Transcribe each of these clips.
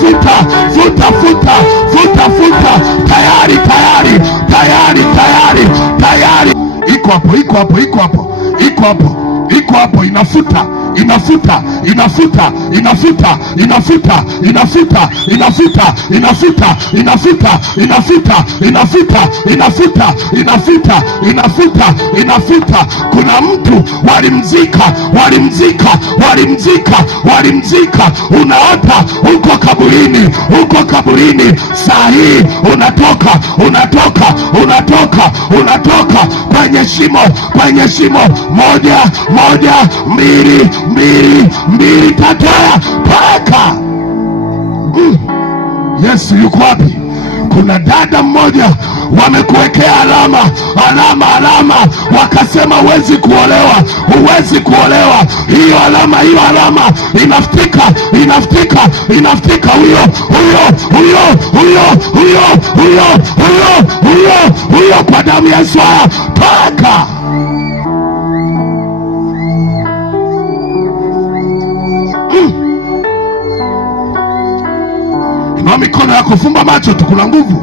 futa, futa, futa, futa, futa. Tayari, tayari, tayari, tayari, tayari. Iko hapo, iko hapo, iko hapo, iko hapo, iko hapo. Inafuta, inafuta, inafuta, inafuta, inafuta, inafuta, inafuta, inafuta, inafuta, inafuta, inafuta, inafuta, inafuta, inafuta, inafuta. Kuna mtu walimzika, walimzika, walimzika, walimzika. Unaota uko kaburini, uko kaburini. Saa hii unatoka, unatoka, unatoka, unatoka kwenye shimo, kwenye shimo. Moja, moja, mbili, mbili, mbili, tatoa paka. Yesu yuko wapi? Kuna dada mmoja wamekuwekea alama, alama, alama, wakasema huwezi kuolewa, huwezi kuolewa. Hiyo alama, hiyo alama inafutika, inafutika, inafutika. Huyo, huyo, huyo, huyo, huyo, huyo, huyo, huyo, huyo, kwa damu ya Yesu paka. Na mikono yako, fumba macho tu, kuna nguvu,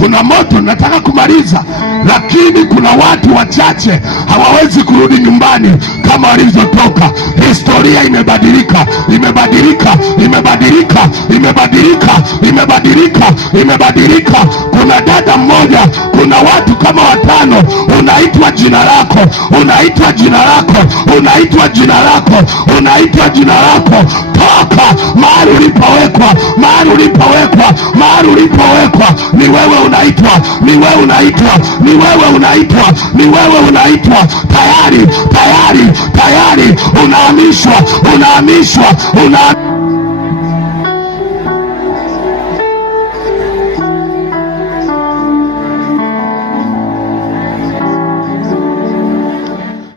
kuna moto. Nataka kumaliza, lakini kuna watu wachache hawawezi kurudi nyumbani kama walivyotoka. Historia imebadilika, imebadilika, imebadilika, imebadilika, imebadilika, imebadilika. Kuna dada mmoja, kuna watu kama watano. Unaitwa jina lako, unaitwa jina lako, unaitwa jina lako, unaitwa jina lako. Toka mahali ulipowekwa, mahali ulipowekwa, mahali ulipowekwa. Ni wewe unaitwa, ni wewe unaitwa, ni wewe unaitwa, ni wewe unaitwa. Tayari, tayari, tayari. Unahamishwa, unahamishwa,